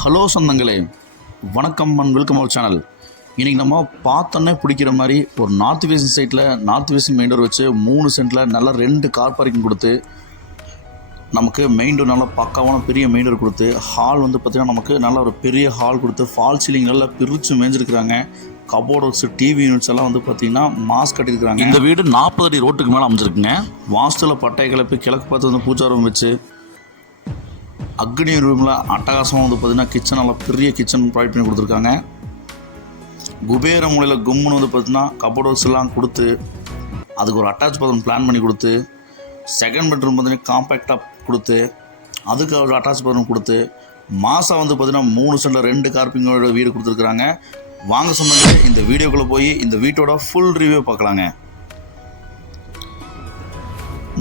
Hello சொந்தங்களே, வணக்கம் and welcome our channel. இன்றைக்கி நம்ம பார்த்தோன்னே பிடிக்கிற மாதிரி ஒரு நார்த் ஃபேஸிங் சைட்டில் நார்த் ஃபேஸிங் மெயின் டோர் வச்சு 3 சென்ட்டில் நல்லா 2 கார் பார்க்கிங் கொடுத்து நமக்கு மெயின் டோர் நல்லா பக்காவான பெரிய மெயின் டோர் கொடுத்து ஹால் வந்து பார்த்திங்கன்னா நமக்கு நல்ல ஒரு பெரிய ஹால் கொடுத்து ஃபால் சீலிங் நல்லா பிரித்து மேய்ஞ்சிருக்கிறாங்க. கபோர்ட் ஒர்க்ஸ், டிவி யூனிட்ஸ் எல்லாம் வந்து பார்த்திங்கன்னா மாஸ் கட்டியிருக்கிறாங்க. இந்த வீடு 40 அடி ரோட்டுக்கு மேலே அமைஞ்சிருக்குங்க. வாஸ்துவில் பட்டை கிளப்பி கிழக்கு பார்த்து வந்து பூஜா ரூம் வச்சு அக்னி ரூமில் அட்டகாசமாக வந்து பார்த்திங்கன்னா கிச்சன் நல்லா பெரிய கிச்சன் ப்ரொவைட் பண்ணி கொடுத்துருக்காங்க. குபேர மூலையில் கும்முன்னு வந்து பார்த்திங்கன்னா கபோர்ட் ஒர்க்ஸ் எல்லாம் கொடுத்து அதுக்கு ஒரு அட்டாச் பாத்ரூம் பிளான் பண்ணி கொடுத்து செகண்ட் பெட்ரூம் பார்த்திங்கன்னா காம்பேக்டாக கொடுத்து அதுக்கு ஒரு அட்டாச் பாத்ரூம் கொடுத்து மாதம் வந்து பார்த்திங்கன்னா 3 சென்ட்டில் 2 கார்பிங்கோட வீடு கொடுத்துருக்குறாங்க. வாங்க சொன்னாங்க இந்த வீடியோக்குள்ளே போய் இந்த வீட்டோட ஃபுல் ரிவ்யூ பார்க்கலாங்க.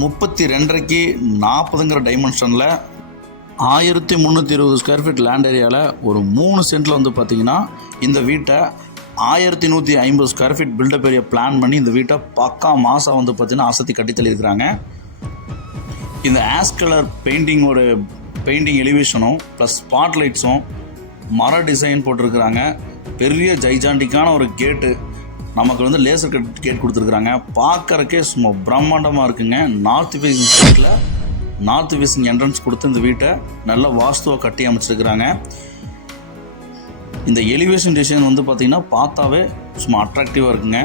32.5 40ங்கிற டைமென்ஷனில் 1320 ஸ்கொயர் ஃபீட் லேண்ட் ஏரியாவில் ஒரு 3 சென்ட்டில் வந்து பார்த்திங்கன்னா இந்த வீட்டை 1150 square feet built up area plan பண்ணி இந்த வீட்டை பக்கா மாதம் வந்து பார்த்திங்கன்னா அசத்தி கட்டி தள்ளியிருக்கிறாங்க. இந்த ஆஷ் கலர் பெயிண்டிங் எலிவேஷனும் ப்ளஸ் ஸ்பாட் லைட்ஸும் மர டிசைன் போட்டிருக்கிறாங்க. பெரிய ஜைஜாண்டிக்கான ஒரு கேட்டு நமக்கு வந்து லேசர் கேட் கொடுத்துருக்குறாங்க. பார்க்குறக்கே சும்மா பிரம்மாண்டமாக இருக்குங்க. நார்த் ஃபேஸிங் சைட்டில் நார்த் ஃபேஸிங் என்ட்ரன்ஸ் கொடுத்து இந்த வீட்டை நல்ல வாஸ்துவாக கட்டி அமைச்சிருக்கிறாங்க. இந்த எலிவேஷன் டிசைன் வந்து பார்த்திங்கன்னா பார்த்தாவே சும்மா அட்ராக்டிவாக இருக்குங்க.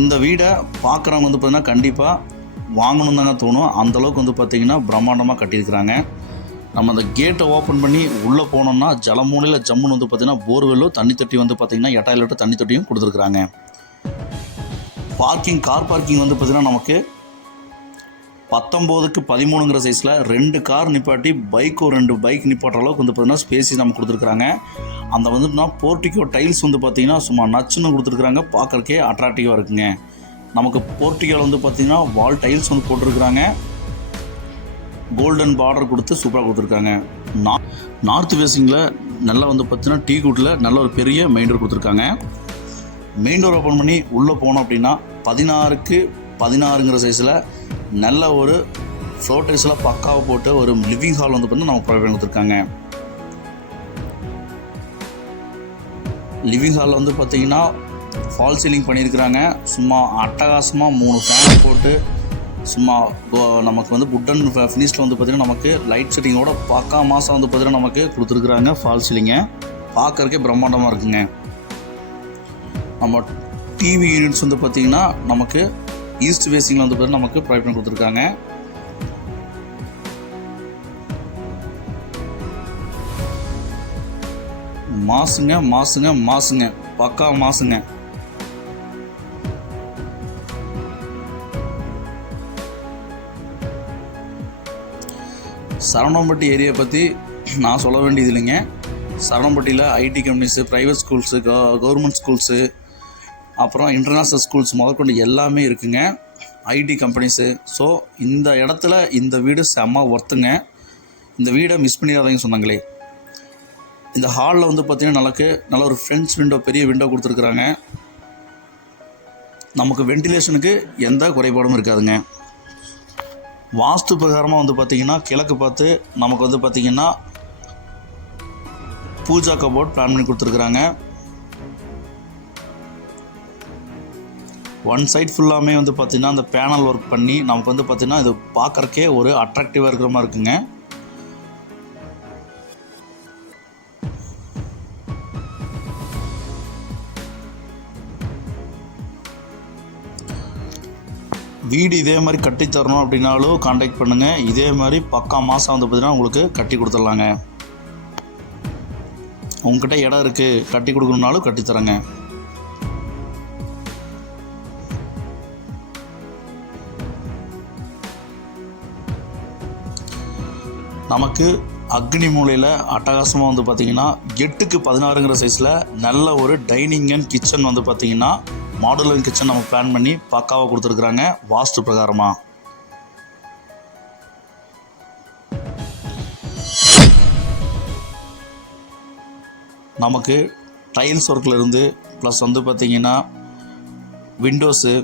இந்த வீடை பார்க்குறவங்க வந்து பார்த்திங்கன்னா கண்டிப்பாக வாங்கணும் தாங்க தோணும். அந்தளவுக்கு வந்து பார்த்திங்கன்னா பிரம்மாண்டமாக கட்டியிருக்கிறாங்க. நம்ம அந்த கேட்டை ஓப்பன் பண்ணி உள்ளே போனோம்னா ஜலமூலையில் ஜம்முன்னு வந்து பார்த்திங்கன்னா போர்வெல்லோ தண்ணி தொட்டி வந்து பார்த்திங்கன்னா 8000 லிட்டர் தண்ணி தொட்டியும் கொடுத்துருக்குறாங்க. கார் பார்க்கிங் வந்து பார்த்திங்கன்னா நமக்கு 19க்கு 13ங்கிற சைஸில் 2 கார் நிப்பாட்டி 2 பைக் நிப்பாட்டுற அளவுக்கு வந்து பார்த்திங்கன்னா ஸ்பேஸி நம்ம கொடுத்துருக்குறாங்க. அந்த வந்துட்டுனா போர்ட்டிகோ டைல்ஸ் வந்து பார்த்திங்கன்னா சும்மா நச்சுன்னு கொடுத்துருக்குறாங்க. பார்க்குறக்கே அட்ராக்டிவாக இருக்குங்க. நமக்கு போர்ட்டிகோவில் வந்து பார்த்திங்கன்னா வால் டைல்ஸ் வந்து போட்டிருக்கிறாங்க. கோல்டன் பார்டர் கொடுத்து சூப்பராக கொடுத்துருக்காங்க. நார்த் ஃபேஸிங்கில் நல்லா வந்து பார்த்திங்கன்னா டீ குட்டில் நல்ல ஒரு பெரிய மெயின் டோர் கொடுத்துருக்காங்க. மெயின் டோர் ஓப்பன் பண்ணி உள்ளே போனோம் அப்படின்னா 16க்கு 16ங்கிற சைஸில் நல்ல ஒரு ஃப்ளோர் டைல்ஸ்லாம் பக்காவை போட்டு ஒரு லிவிங் ஹால் வந்து பார்த்திங்கன்னா நமக்கு ப்ரொவைட் பண்ணி கொடுத்துருக்காங்க. லிவிங் ஹாலில் வந்து பார்த்திங்கன்னா ஃபால் சீலிங் பண்ணியிருக்கிறாங்க. சும்மா அட்டகாசமாக 3 ஃபேன் போட்டு சும்மா நமக்கு வந்து வுட்டன் ஃபினிஷில் வந்து பார்த்திங்கன்னா நமக்கு லைட் செட்டிங்கோட பக்கா மாதம் வந்து பார்த்திங்கன்னா நமக்கு கொடுத்துருக்குறாங்க. ஃபால் சீலிங்கை பார்க்குறக்கே பிரம்மாண்டமாக இருக்குங்க. நம்ம டிவி யூனிட்ஸ் வந்து பார்த்திங்கன்னா நமக்கு ஈஸ்ட் ஃபேஸிங்கில் வந்து பார்த்திங்கன்னா நமக்கு ப்ரொவைட் பண்ணி கொடுத்துருக்காங்க. மாசுங்க பக்கா மாசுங்க. சரவணம்பட்டி ஏரியா பற்றி நான் சொல்ல வேண்டியது இல்லைங்க. சரவணம்பட்டியில் IT companies, private schools, government schools, அப்புறம் இன்டர்நேஷ்னல் ஸ்கூல்ஸ் முதற்கொண்டு எல்லாமே இருக்குங்க. ID companies. ஸோ இந்த இடத்துல இந்த வீடு செம்ம ஒர்த்துங்க. இந்த வீடை மிஸ் பண்ணிடாதீங்க சொன்னாங்களே. இந்த ஹாலில் வந்து பார்த்திங்கன்னா நல்ல ஒரு ஃப்ரெண்ட்ஸ் விண்டோ, பெரிய விண்டோ கொடுத்துருக்குறாங்க. நமக்கு வென்டிலேஷனுக்கு எந்த குறைபாடும் இருக்காதுங்க. வாஸ்து பிரகாரமாக வந்து பார்த்திங்கன்னா கிழக்கு பார்த்து நமக்கு வந்து பார்த்திங்கன்னா பூஜா கபோர்ட் பிளான் பண்ணி கொடுத்துருக்குறாங்க. ஒன் சைட் ஃபுல்லாமே வந்து பார்த்திங்கன்னா அந்த பேனல் ஒர்க் பண்ணி நமக்கு வந்து பார்த்திங்கன்னா இது பார்க்குறக்கே ஒரு அட்ராக்டிவாக இருக்கிற மாதிரி இருக்குங்க. வீடு இதே மாதிரி கட்டி தரணும் அப்படின்னாலும் கான்டாக்ட் பண்ணுங்கள். இதே மாதிரி பக்கா மாதம் வந்து பார்த்திங்கன்னா உங்களுக்கு கட்டி கொடுத்துடலாங்க. உங்ககிட்ட இடம் இருக்குது கட்டி கொடுக்கணுன்னாலும் கட்டித்தரேங்க. நமக்கு அக்னி மூலையில் அட்டகாசமாக வந்து பார்த்திங்கன்னா 8க்கு 16ங்கிற சைஸில் நல்ல ஒரு டைனிங் அண்ட் கிச்சன் வந்து பார்த்திங்கன்னா மாடுலர் கிச்சன் நம்ம பிளான் பண்ணி பக்காவாக கொடுத்துருக்குறாங்க வாஸ்து பிரகாரமாக. நமக்கு டைல்ஸ் ஒர்க்கில் இருந்து ப்ளஸ் வந்து பார்த்திங்கன்னா விண்டோஸு,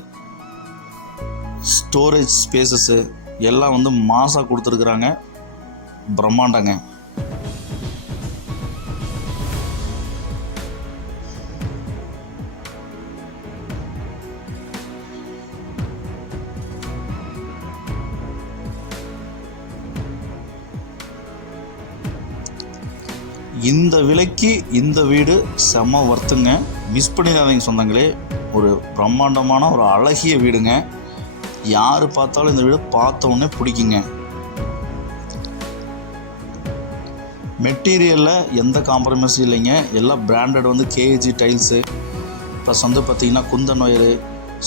ஸ்டோரேஜ் ஸ்பேசஸ்ஸு எல்லாம் வந்து மாசாக கொடுத்துருக்குறாங்க. பிரம்மாண்டங்க. இந்த விலைக்கு இந்த வீடு செம்ம வர்த்துங்க. மிஸ் பண்ணிடாதீங்க சொந்தங்களே. ஒரு பிரம்மாண்டமான ஒரு அழகிய வீடுங்க. யார் பார்த்தாலும் இந்த வீடு பார்த்த உடனே பிடிக்குங்க. மெட்டீரியலில் எந்த காம்ப்ரமைஸும் இல்லைங்க. எல்லாம் பிராண்டட் வந்து கேஜி டைல்ஸு ப்ளஸ் வந்து பார்த்திங்கன்னா குந்தன் ஒயரு,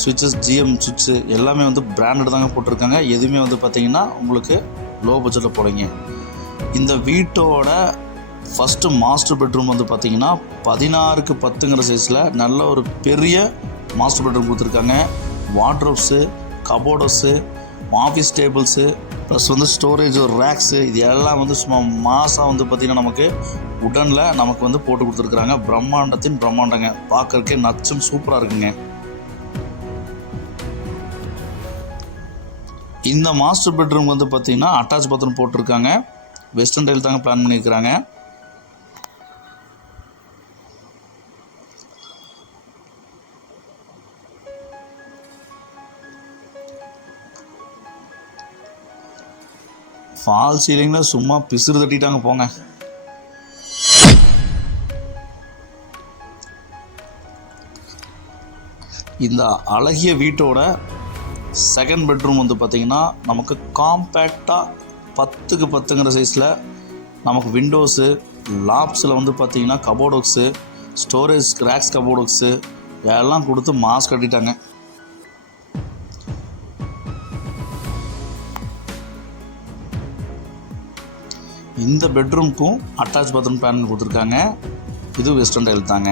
சுவிட்சஸ், ஜிஎம் சுவிட்சு எல்லாமே வந்து பிராண்டட் தாங்க போட்டிருக்காங்க. எதுவுமே வந்து பார்த்திங்கன்னா உங்களுக்கு லோ பட்ஜெட்டில் போடுங்க. இந்த வீட்டோட ஃபஸ்ட்டு மாஸ்டர் பெட்ரூம் வந்து பார்த்திங்கன்னா 16க்கு 10ங்கிற சைஸில் நல்ல ஒரு பெரிய மாஸ்டர் பெட்ரூம் கொடுத்துருக்காங்க. வார்ட்ரோப்ஸு, கபோர்டஸு, ஆஃபீஸ் டேபிள்ஸு ப்ளஸ் வந்து ஸ்டோரேஜ் ஒரு ரேக்ஸு இது எல்லாம் வந்து சும்மா மாதம் வந்து பார்த்திங்கன்னா நமக்கு உடனில் நமக்கு வந்து போட்டு கொடுத்துருக்குறாங்க. பிரம்மாண்டத்தின் பிரம்மாண்டங்க. பார்க்குறக்கே நச்சும் சூப்பராக இருக்குங்க. இந்த மாஸ்டர் பெட்ரூம் வந்து பார்த்திங்கன்னா அட்டாச் பாத்ரூம் போட்டிருக்காங்க. வெஸ்டர்ன் டைல் தாங்க பிளான் பண்ணியிருக்கிறாங்க. ஃபால் சீலிங்கில் சும்மா பிசுறு தட்டிட்டாங்க போங்க. இந்த அழகிய வீட்டோட செகண்ட் பெட்ரூம் வந்து பார்த்திங்கன்னா நமக்கு காம்பேக்டாக 10க்கு 10ங்கிற சைஸில் நமக்கு விண்டோஸு, லாப்ஸில் வந்து பார்த்திங்கன்னா கபோர்டோக்ஸு, ஸ்டோரேஜ் ரேக்ஸ் கபோர்டோக்ஸு எல்லாம் கொடுத்து மாஸ் கட்டிட்டாங்க. இந்த பெட்ரூம்க்கும் அட்டாச் பாத்ரூம் பிளான் கொடுத்துருக்காங்க. இது வெஸ்டர்ன் டைல் தாங்க.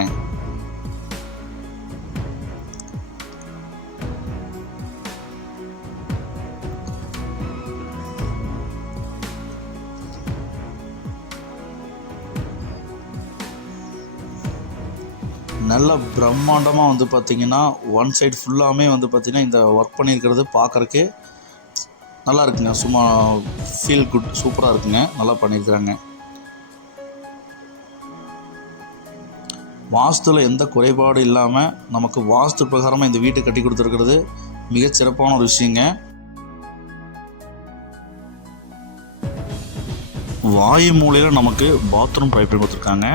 நல்ல பிரம்மாண்டமாக வந்து பார்த்திங்கன்னா ஒன் சைடு ஃபுல்லாமே வந்து பார்த்திங்கன்னா இந்த ஒர்க் பண்ணியிருக்கிறது பார்க்குறக்கே நல்லா இருக்குங்க. சும்மா ஃபீல் குட், சூப்பராக இருக்குங்க. நல்லா பண்ணியிருக்கிறாங்க. வாஸ்துவில் எந்த குறைபாடும் இல்லாமல் நமக்கு வாஸ்து பிரகாரமாக இந்த வீட்டை கட்டி கொடுத்துருக்கிறது மிகச்சிறப்பான ஒரு விஷயங்க. வாயு மூலையில் நமக்கு பாத்ரூம் பைப் கொடுத்துருக்காங்க.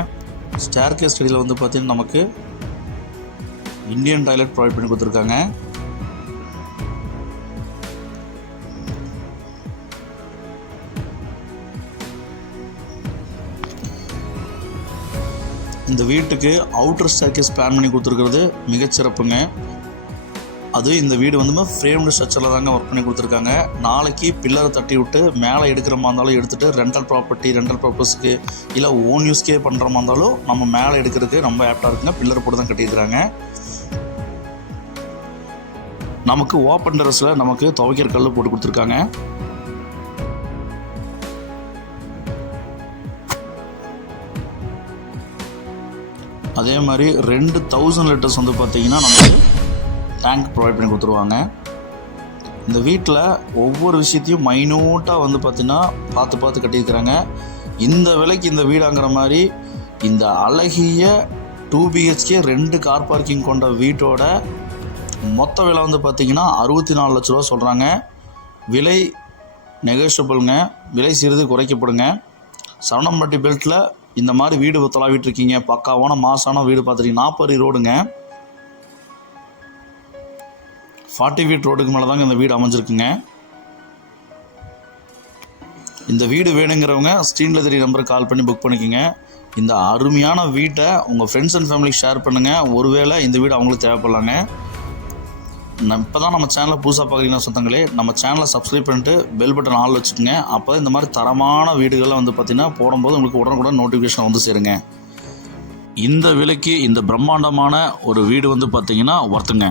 ஸ்டேர்கேஸ் ஸ்டடியில் வந்து பார்த்திங்கன்னா நமக்கு இந்தியன் டாய்லெட் ப்ரொவைட் பண்ணி கொடுத்துருக்காங்க. இந்த வீட்டுக்கு அவுட்டர் ஸ்டேர்கேஸ் பிளான் பண்ணி கொடுத்துருக்கிறது மிகச்சிறப்புங்க. அது இந்த வீடு வந்து ஃப்ரேம்டு ஸ்ட்ரக்சரில் தாங்க ஒர்க் பண்ணி கொடுத்துருக்காங்க. நாளைக்கு பில்லரை தட்டி விட்டு மேலே எடுக்கிற மாதிரி இருந்தாலும் எடுத்துகிட்டு ரெண்டல் பர்பஸ்க்கு இல்லை ஓன் யூஸ்க்கே பண்ணுற மாதிரி இருந்தாலும் நம்ம மேலே எடுக்கிறதுக்கு ரொம்ப ஆப்டாக இருக்குங்க. பில்லர் போட்டு தான் கட்டியிருக்கிறாங்க. நமக்கு ஓப்பன் டெரஸில் நமக்கு துவைக்கிற கல் போட்டு கொடுத்துருக்காங்க. அதே மாதிரி 2000 லிட்டர்ஸ் வந்து பார்த்திங்கன்னா நமக்கு டேங்க் ப்ரொவைட் பண்ணி கொடுத்துருவாங்க. இந்த வீட்டில் ஒவ்வொரு விஷயத்தையும் மைனூட்டாக வந்து பார்த்திங்கன்னா பார்த்து கட்டியிருக்கிறாங்க. இந்த விலைக்கு இந்த வீடாங்கிற மாதிரி இந்த அழகிய 2 BHK 2 கார் பார்க்கிங் கொண்ட வீட்டோட மொத்த விலை வந்து பார்த்திங்கன்னா 64 லட்ச ரூபா சொல்கிறாங்க. விலை நெகோஷியபிளுங்க. விலை சிறிது குறைக்கப்படுங்க. சவனம்பட்டி பெல்ட்டில் இந்த மாதிரி வீடு தொலாவிட்டு இருக்கீங்க, பக்காவான மாசான வீடு பார்த்துருக்கீங்க. 40 ரோடுங்க. 40 ஃபீட் ரோடுக்கு மேலே தாங்க இந்த வீடு அமைஞ்சிருக்குங்க. இந்த வீடு வேணுங்கிறவங்க ஸ்க்ரீனில் தெரிய நம்பருக்கு கால் பண்ணி புக் பண்ணிக்கோங்க. இந்த அருமையான வீட்டை உங்கள் ஃப்ரெண்ட்ஸ் அண்ட் ஃபேமிலிக்கு ஷேர் பண்ணுங்கள். ஒருவேளை இந்த வீடு அவங்களுக்கு தேவைப்படலாங்க. இப்போ தான் நம்ம சேனலை புதுசாக பார்க்குறீங்கன்னா சொந்தங்களே, நம்ம சேனலை சப்ஸ்கிரைப் பண்ணிட்டு பெல் பட்டன் ஆல் வச்சுக்கோங்க. அப்போ தான் இந்த மாதிரி தரமான வீடுகள்லாம் வந்து பார்த்திங்கன்னா போடும்போது உங்களுக்கு உடனுக்குடன் நோட்டிஃபிகேஷன் வந்து சேருங்க. இந்த விலைக்கு இந்த பிரம்மாண்டமான ஒரு வீடு வந்து பார்த்திங்கன்னா ஒர்த்துங்க.